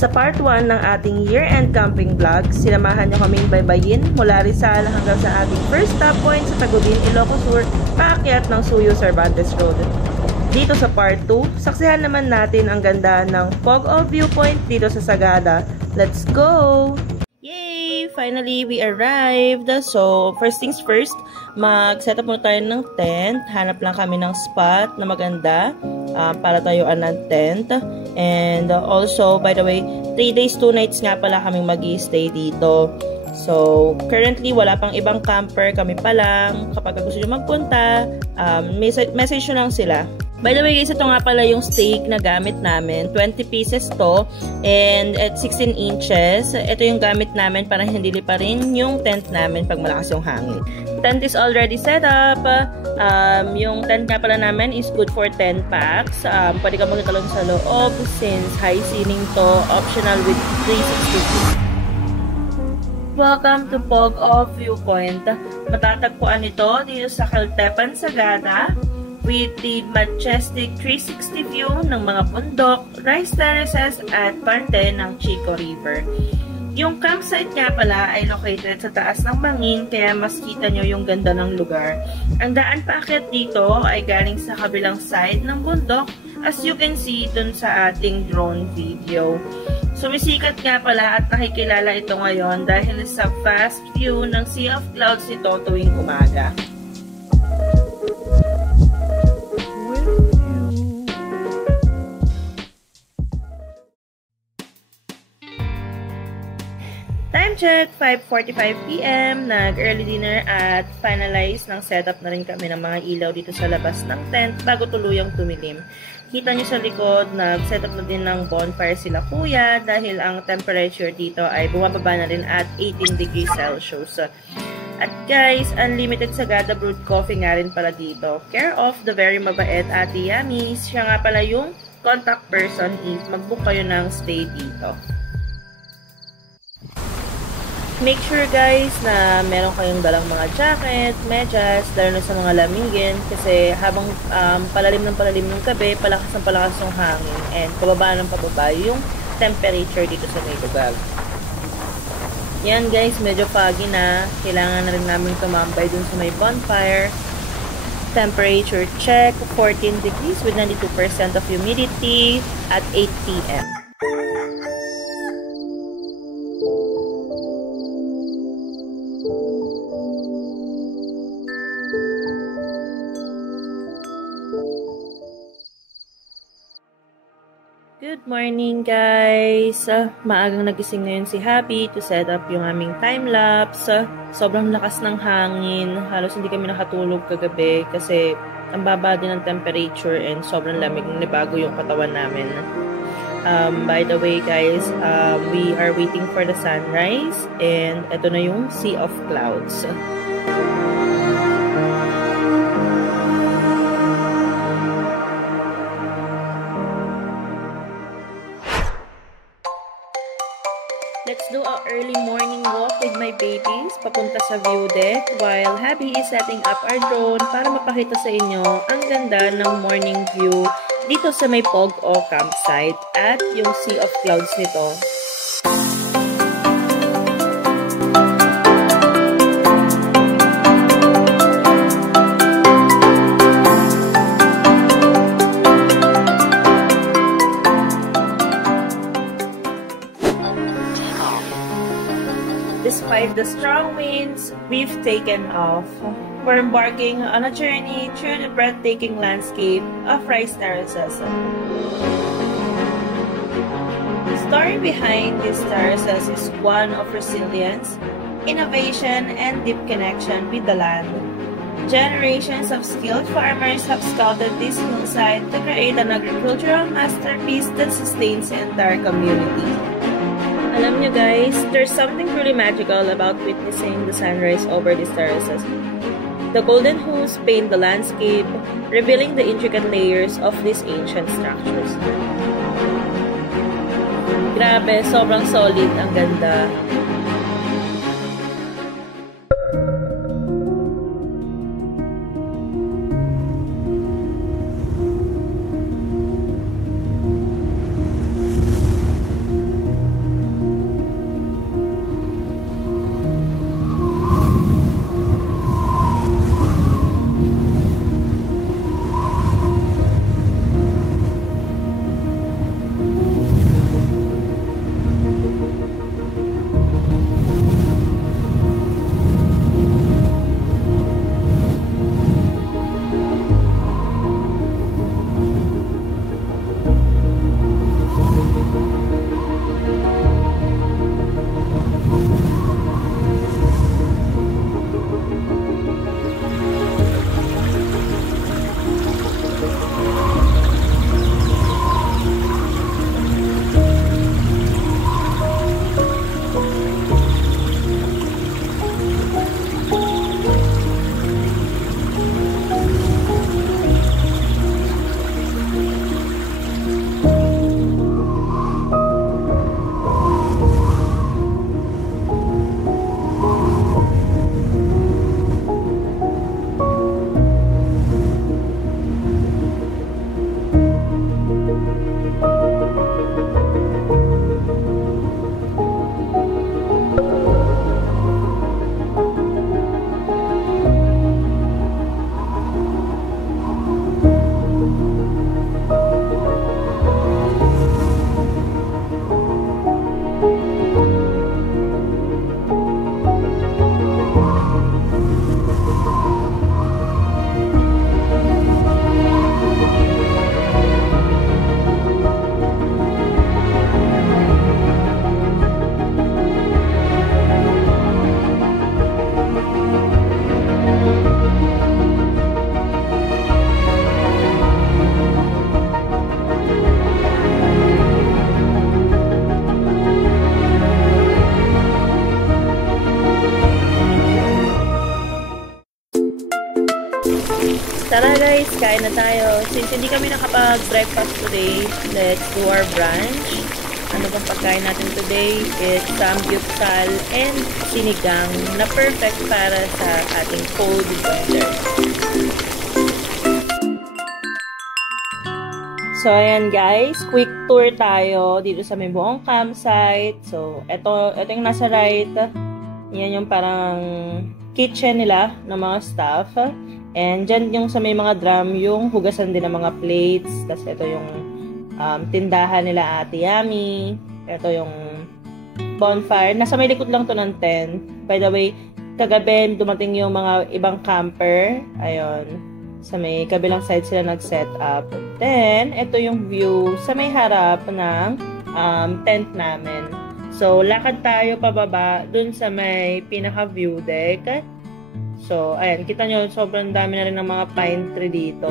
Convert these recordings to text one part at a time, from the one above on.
Sa part 1 ng ating year-end camping vlog, sinamahan nyo kaming baybayin mula Rizal hanggang sa ating first stop point sa Tagubin, Ilocos Sur, paakyat ng Suyo Cervantes Road. Dito sa part 2, saksihan naman natin ang ganda ng Pogo Viewpoint dito sa Sagada. Let's go! Yay! Finally, we arrived! So, first things first, mag-set up muna tayo ng tent. Hanap lang kami ng spot na maganda para tayuan ng tent. And also, by the way, 3 days, 2 nights nga pala kaming mag-i-stay dito. So, currently, wala pang ibang camper. Kami pa lang. Kapag gusto nyo magpunta, message nyo lang sila. By the way guys, ito nga pala yung stake na gamit namin. 20 pieces to. And at 16 inches. Ito yung gamit namin para hindi pa rin yung tent namin pag malakas yung hangin. Tent is already set up. Yung tent nga pala namin is good for 10 packs. Pwede ka magkakalong sa loob since high ceiling to. Optional with 360 view. Welcome to Pogo Viewpoint. Matatagpuan ito dito sa Caltepan, Sagada. With the majestic 360 view ng mga bundok, rice terraces, at parte ng Chico River. Yung campsite nga pala ay located sa taas ng bangin, kaya mas kita nyo yung ganda ng lugar. Ang daan paakyat dito ay galing sa kabilang side ng bundok, as you can see dun sa ating drone video. Sumisikat nga pala at nakikilala ito ngayon dahil sa vast view ng Sea of Clouds nito tuwing umaga. Time check, 5:45 PM. Nag-early dinner at finalize ng setup na rin kami ng mga ilaw dito sa labas ng tent bago tuluyang tumilim. Kita nyo sa likod, nag-setup na din ng bonfire sila kuya dahil ang temperature dito ay bumababa na rin at 18 degrees Celsius. At guys, unlimited Sagada brewed coffee nga rin pala dito. Care of the very mabait Ate Yami. Siya nga pala yung contact person if mag-book kayo ng stay dito. Make sure guys na meron kayong dalang mga jacket, medyas, lalo na sa mga lamigin kasi habang palalim ng gabi, palakas ng hangin and pababa yung temperature dito sa may lugar. Yan guys, medyo foggy na. Kailangan na rin namin tumambay dun sa may bonfire. Temperature check, 14 degrees with 92% of humidity at 8 PM. Good morning guys! Maagang nagising ngayon si Happy to set up yung aming time-lapse. Sobrang lakas ng hangin. Halos hindi kami nakatulog kagabi kasi ang baba din ng temperature and sobrang lamig nang nabago yung katawan namin. By the way guys, we are waiting for the sunrise and ito na yung Sea of Clouds. Let's do our early morning walk with my babies papunta sa view deck while Happy is setting up our drone para mapakita sa inyo ang ganda ng morning view dito sa may Pogo campsite at yung Sea of Clouds nito. Despite the strong winds, we've taken off. We're embarking on a journey through the breathtaking landscape of rice terraces. The story behind these terraces is one of resilience, innovation, and deep connection with the land. Generations of skilled farmers have scouted this hillside to create an agricultural masterpiece that sustains the entire community. Alam nyo guys, there's something really magical about witnessing the sunrise over these terraces. The golden hues paint the landscape, revealing the intricate layers of these ancient structures. Grabe, sobrang solid, ang ganda. Tara guys, kain na tayo. Since hindi kami nakapag-breakfast today, let's do our brunch. Ano bang pagkain natin today? It's samgyupsal and sinigang na perfect para sa ating cold weather. So, ayan guys, quick tour tayo dito sa may buong campsite. So, ito yung nasa right. Yan yung parang kitchen nila ng mga staff. And dyan yung sa may mga drum, yung hugasan din ng mga plates. Tapos ito yung tindahan nila Ate Yami. Ito yung bonfire. Nasa may likod lang to ng tent. By the way, kagabi dumating yung mga ibang camper. Ayun. Sa may kabilang side sila nag-set up. Then, ito yung view sa may harap ng tent namin. So, lakad tayo pababa dun sa may pinaka-view deck. So, ayan. Kita nyo, sobrang dami na rin ng mga pine tree dito.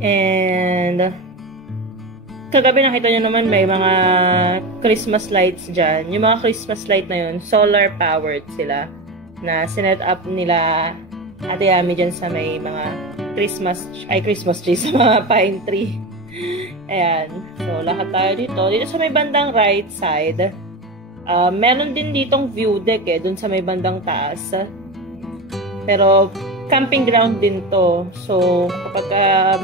And, kagabi nakita nyo naman may mga Christmas lights dyan. Yung mga Christmas light na yun, solar powered sila. Na sinet up nila Ate Yami dyan sa may mga Christmas tree sa mga pine tree. Ayan. So, lakad tayo dito. Dito sa may bandang right side, meron din ditong view deck dun sa may bandang taas. Pero, camping ground din to. So, kapag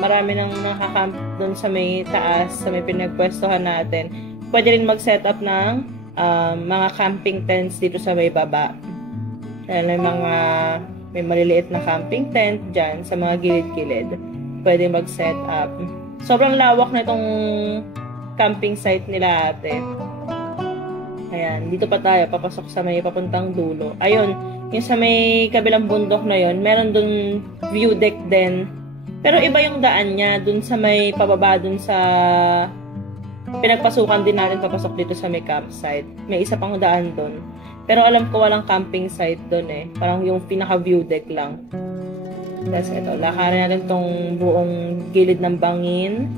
marami nang nakacamp dun sa may taas, sa may pinagpwestohan natin, pwede rin mag-set up ng mga camping tents dito sa may baba. Ayan, may maliliit na camping tent dyan sa mga gilid-gilid. Pwede mag-set up. Sobrang lawak na itong camping site nila ate. Ayan, dito pa tayo, papasok sa may papuntang dulo. Ayun, yung sa may kabilang bundok na yon, meron dun view deck din. Pero iba yung daan niya, dun sa may pababa, dun sa pinagpasukan din natin papasok dito sa may campsite. May isa pang daan dun. Pero alam ko walang camping site dun Parang yung pinaka-view deck lang. Tapos ito, lakarin natin tong buong gilid ng bangin.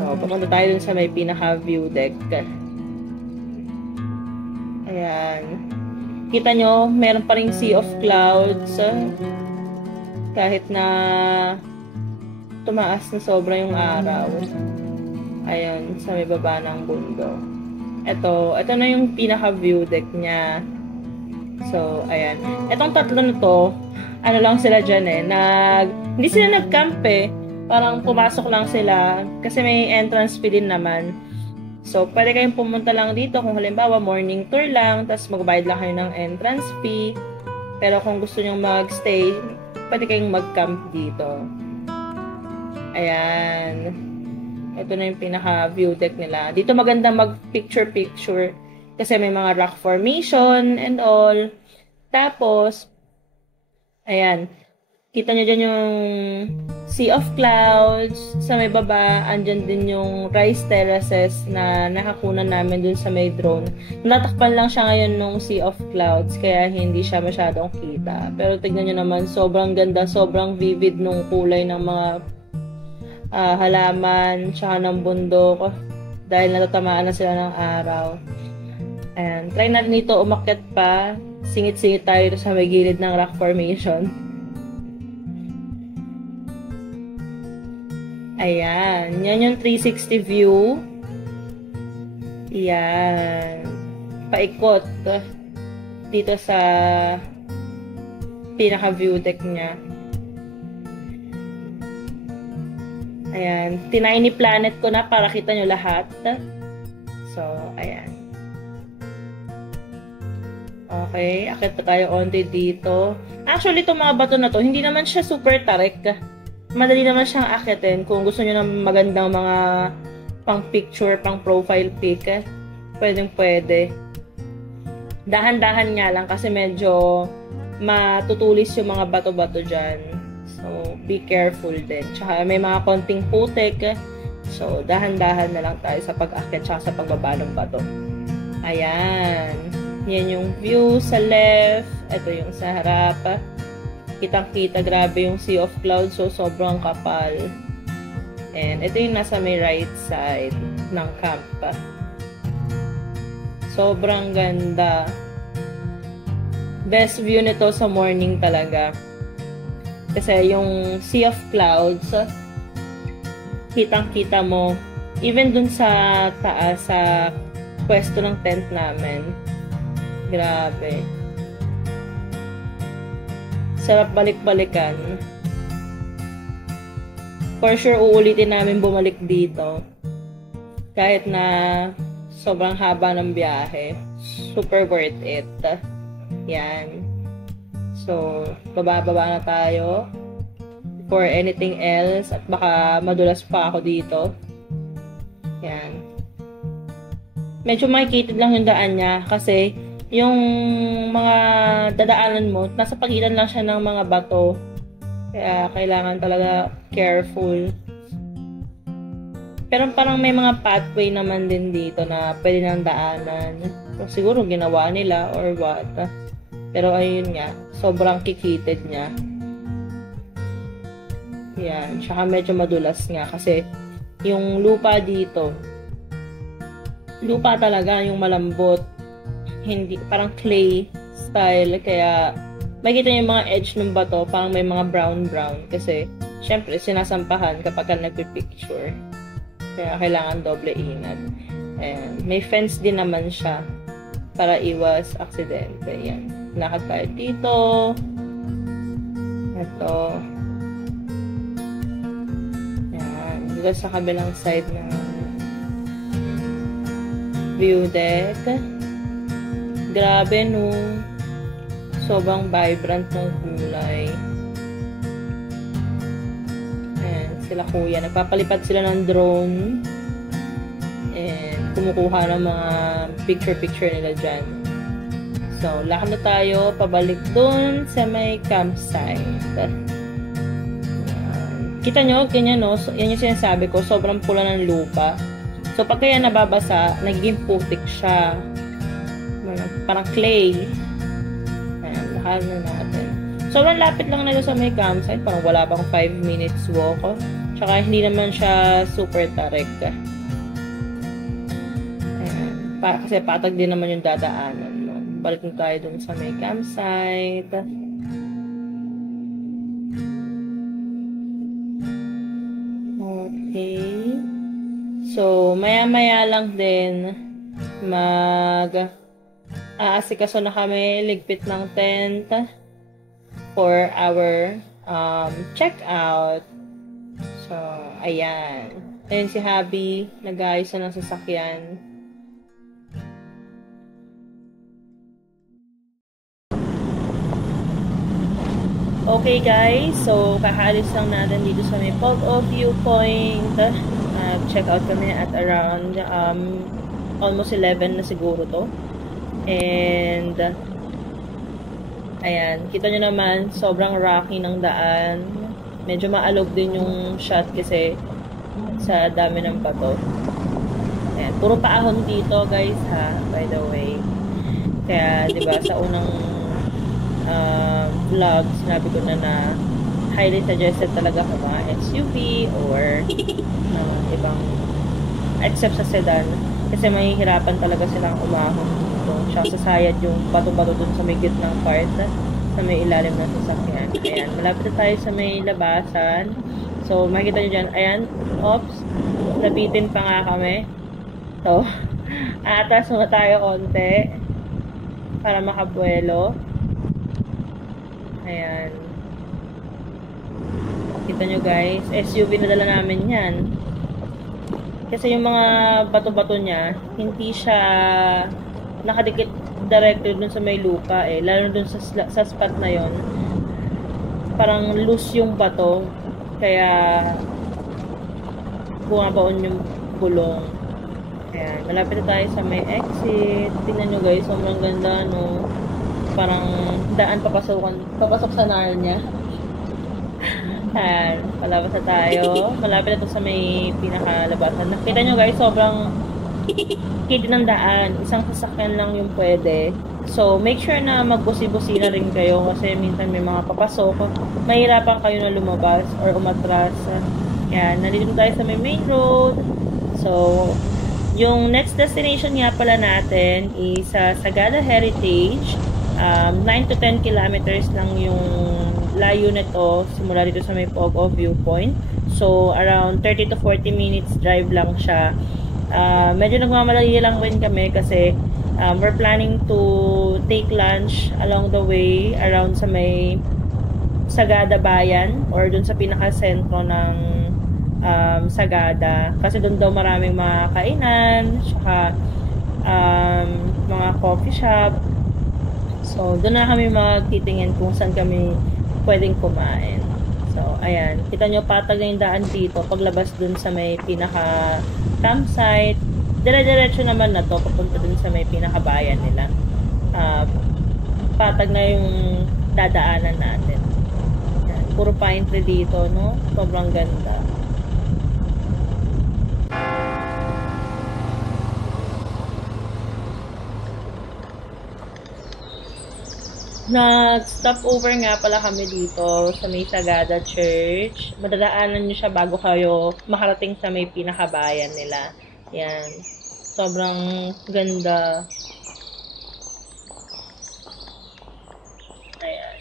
So, papunta tayo dun sa may pinaka-view deck. Ayan. Kita nyo, meron pa ring sea of clouds. Kahit na tumaas na sobra yung araw. Ayan, sa may baba ng bundok. Ito na yung pinaka-view deck niya. So, ayan. Etong tatlo na to, ano lang sila dyan hindi sila nag-camp Parang pumasok lang sila kasi may entrance fee din naman. So, pwede kayong pumunta lang dito kung halimbawa morning tour lang, tapos magbayad lang kayo ng entrance fee. Pero kung gusto nyo mag-stay, pwede kayong mag-camp dito. Ayan. Ito na yung pinaka-view deck nila. Dito maganda mag-picture-picture kasi may mga rock formation and all. Tapos, ayan. Kita nyo dyan yung sea of clouds. Sa may baba, andyan din yung rice terraces na nakakunan namin dun sa may drone. Natakpan lang siya ngayon nung sea of clouds kaya hindi siya masyadong kita. Pero tignan nyo naman, sobrang ganda, sobrang vivid nung kulay ng mga halaman, tsaka ng bundok dahil natatamaan na sila ng araw. Ayan, try natin dito umakyat pa, singit-singit tayo sa may gilid ng rock formation. Ayan, yan yung 360 view. Ayan, paikot dito sa pinaka view deck niya. Ayan. Tininy planet ko na para kita nyo lahat. So, ayan. Okay. Akit pa tayo onti dito. Actually, itong mga bato na to, hindi naman siya super tarik. Madali naman siyang akitin. Kung gusto nyo ng magandang mga pang picture, pang profile pic, pwedeng pwede. Dahan-dahan nga lang kasi medyo matutulis yung mga bato-bato dyan. So, be careful din. Tsaka may mga konting putik. So, dahan-dahan na lang tayo sa pag-akyat tsaka sa pagbaba ng bato. Ayan. Yan yung view sa left. Ito yung sa harap. Kitang-kita, grabe yung sea of clouds. So, sobrang kapal. And ito yung nasa may right side ng camp. Sobrang ganda. Best view nito sa morning talaga. Kasi yung sea of clouds, kitang-kita mo, even dun sa taas, sa pwesto ng tent namin. Grabe. Sarap balik-balikan. For sure, uulitin namin bumalik dito. Kahit na sobrang haba ng biyahe. Super worth it. Yan. So, baba-baba na tayo for anything else at baka madulas pa ako dito. Yan. Medyo makikitid lang yung daan niya kasi yung mga dadaanan mo, nasa pagitan lang siya ng mga bato. Kaya kailangan talaga careful. Pero parang may mga pathway naman din dito na pwede nang daanan. So, siguro ginawa nila or what. Pero ayun nga, sobrang kikitid niya. Yan. Tsaka medyo madulas nga kasi yung lupa dito, lupa talaga yung malambot. Hindi, parang clay style. Kaya makikita niyo yung mga edge ng bato, parang may mga brown-brown. Kasi, syempre, sinasampahan kapag ka nagpipicture. Kaya kailangan doble ingat. Ayan. May fence din naman siya para iwas aksidente. Yan. Lakad tayo dito. Ito. Yan. Dito sa kabilang side ng view deck. Grabe, no? Sobrang vibrant ng kulay. Ayan. Sila kuya. Nagpapalipad sila ng drone. And kumukuha ng mga picture-picture nila dyan. So, lakad na tayo, pabalik dun sa may campsite. Kita nyo, ganyan no, so, yan yung sinasabi ko, sobrang pula ng lupa. So, pag kaya nababasa, nagiging putik siya. Parang clay. Ayan, lakad na natin. Sobrang lapit lang na sa may campsite, parang wala pang 5 minutes walk. Tsaka hindi naman siya super tarik. Ayan, kasi patag din naman yung dadaanan. Balik na tayo dun sa may campsite. Okay. So, maya-maya lang din aasikaso na kami, ligpit ng tent for our check-out. So, ayan. Ayan si Habi, nag-ayos na ng sasakyan. Okay guys, so kakaalis lang natin dito sa may Pogo Viewpoint. Check out kami at around almost 11 na siguro to. And ayan, kita nyo naman sobrang rocky ng daan. Medyo maalog din yung shot kasi sa dami ng bato. Ayan, puro paahon dito guys ha, by the way. Kaya 'di ba sa unang vlog, sinabi ko na highly suggested talaga kung mga SUV or ibang except sa sedan kasi mahihirapan talaga silang umahon dito. Tsaka sasayad yung bato-bato dun sa may gitnang part sa may ilalim ng sasakyan. Ayan, malapit na tayo sa may labasan. So, makikita nyo dyan, ayan, oops, nabitin pa nga kami. So, atas muna tayo konti para makabuelo. Ayan. Kita nyo guys, SUV na dala namin yan. Kasi yung mga bato-bato niya, hindi siya nakadikit directly dun sa may lupa eh. Lalo dun sa spot na yon, parang loose yung bato. Kaya bumabaon yung gulong. Ayan. Malapit na tayo sa may exit. Tingnan nyo guys, sobrang ganda no. Parang daan papasok sa Narnia. Ayan, palabas na tayo. Malapit na ito sa may pinakalabasan. Nakita nyo guys, sobrang kitid ng daan. Isang sasakyan lang yung pwede. So, make sure na magbusi-busi na rin kayo kasi minsan may mga papasok. Mahirapan kayo na lumabas or umatras. Ayan, nandito tayo sa may main road. So, yung next destination nga pala natin is Sagada Heritage. 9 to 10 kilometers lang yung layo nito simula dito sa may Pogo Viewpoint. So, around 30 to 40 minutes drive lang siya. Medyo nagmamadali lang rin kami kasi we're planning to take lunch along the way around sa may Sagada Bayan or dun sa pinaka-sentro ng Sagada. Kasi dun daw maraming mga kainan, saka mga coffee shop. So, doon na kami magtitingin kung saan kami pwedeng kumain. So, ayan. Kita nyo, patag na yung daan dito. Paglabas dun sa may pinaka-campsite. Dire-diretso naman na to. Papunta dun sa may pinaka-bayan nila. Patag na yung dadaanan natin. Ayan. Puro pine tree dito, no? Sobrang ganda. Nag-stop over nga pala kami dito sa may Sagada Church. Madadaanan nyo siya bago kayo makarating sa may pinakabayan nila. Yan. Sobrang ganda. Ayan.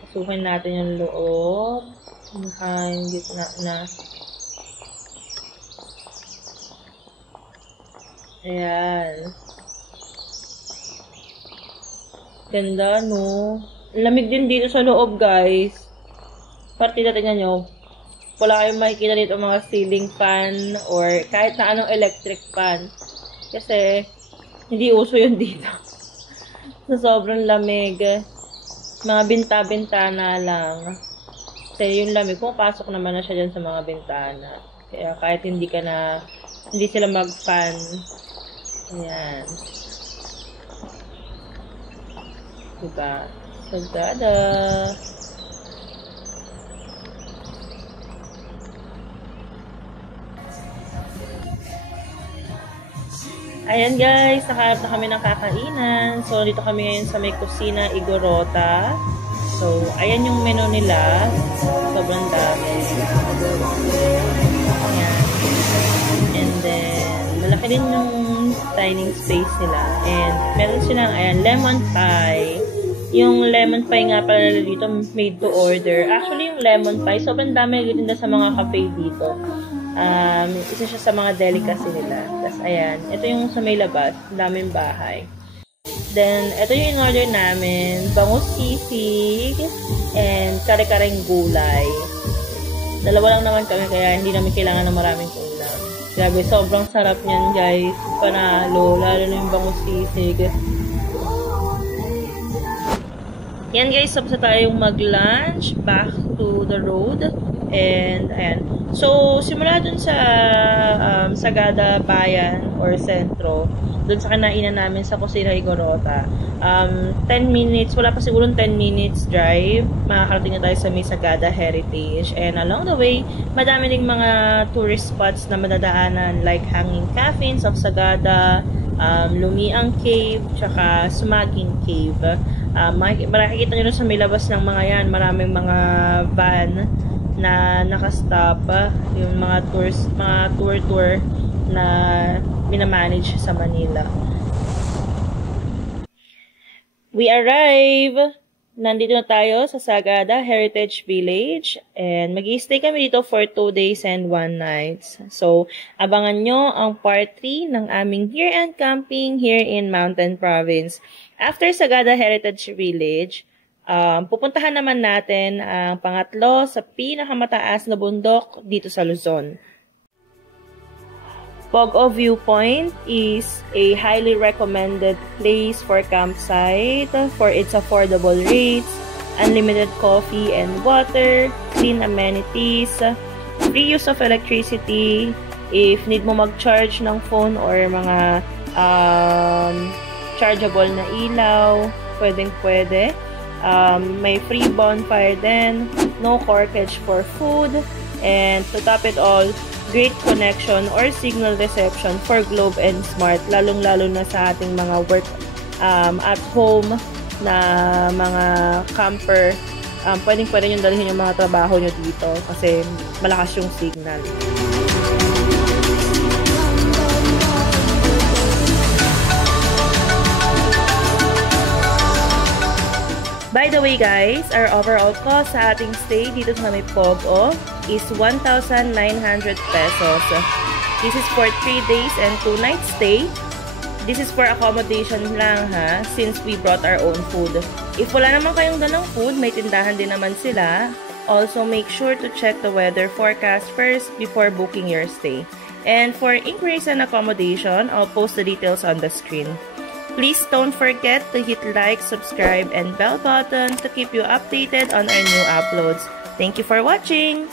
Pasukin natin yung loob. Yung gitna na. Ayan. Ganda, no? Lamig din dito sa loob, guys. Partida, tingnan nyo. Wala kayong makikita dito mga ceiling fan or kahit na anong electric fan. Kasi, hindi uso yun dito. So, sobrang lamig. Mga binta-bintana lang. Kasi yung lamig, pumapasok naman na siya dyan sa mga bintana. Kaya kahit hindi sila mag-fan. Ayan. Diba? Sagada. Ayan guys, nakaharap na kami ng kakainan. So, dito kami ngayon sa may Kusina Igorota. So, ayan yung menu nila. Sobrang dami. Ayan. And then, malaki din yung dining space nila. And meron silang, ayan, lemon pie. Yung lemon pie nga pala nila dito, made to order. Actually, yung lemon pie, sobrang dami nagtitinda sa mga cafe dito. Isa siya sa mga delicacy nila. Tapos, ayan, ito yung sa may labas, daming bahay. Then, ito yung in-order namin, bangus sisig, and kare-kareng gulay. Dalawa lang naman kami, kaya hindi namin kailangan ng maraming ulam. Grabe, sobrang sarap niyan, guys. Panalo, lalo na yung bangus sisig. Yan guys, tapos na tayong mag-lunch, back to the road. And, ayan. So, simula dun sa Sagada Bayan or Sentro, dun sa kinainan namin sa Kusina Igorota, 10 minutes, wala pa siguro 10 minutes drive, makakarating na tayo sa may Sagada Heritage. And along the way, madami ding mga tourist spots na madadaanan like Hanging Coffins of Sagada, Lumiang Cave, tsaka Sumaging Cave. Makikita nyo sa may labas ng mga yan, maraming mga van na nakastop, yung mga tour na minamanage sa Manila. We arrive! Nandito na tayo sa Sagada Heritage Village and mag-i-stay kami dito for 2 days and 1 night. So, abangan nyo ang part 3 ng aming year-end camping here in Mountain Province. After Sagada Heritage Village, pupuntahan naman natin ang pangatlo sa pinakamataas na bundok dito sa Luzon. Pogo Viewpoint is a highly recommended place for campsite for its affordable rates, unlimited coffee and water, clean amenities, free use of electricity. If need mo mag-charge ng phone or mga chargeable na ilaw, pwedeng-pwede. May free bonfire din, no corkage for food, and to top it all, great connection or signal reception for Globe and Smart, lalong-lalo na sa ating mga work at home na mga camper. Pwedeng-pwede yung dalhin yung mga trabaho nyo dito kasi malakas yung signal. By the way guys, our overall cost sa ating stay dito sa may Pogo is 1,900 pesos. This is for 3 days and 2 nights stay. This is for accommodation lang ha, since we brought our own food. If wala naman kayong dalang food, may tindahan din naman sila. Also, make sure to check the weather forecast first before booking your stay. And for inquiries and accommodation, I'll post the details on the screen. Please don't forget to hit like, subscribe, and bell button to keep you updated on our new uploads. Thank you for watching!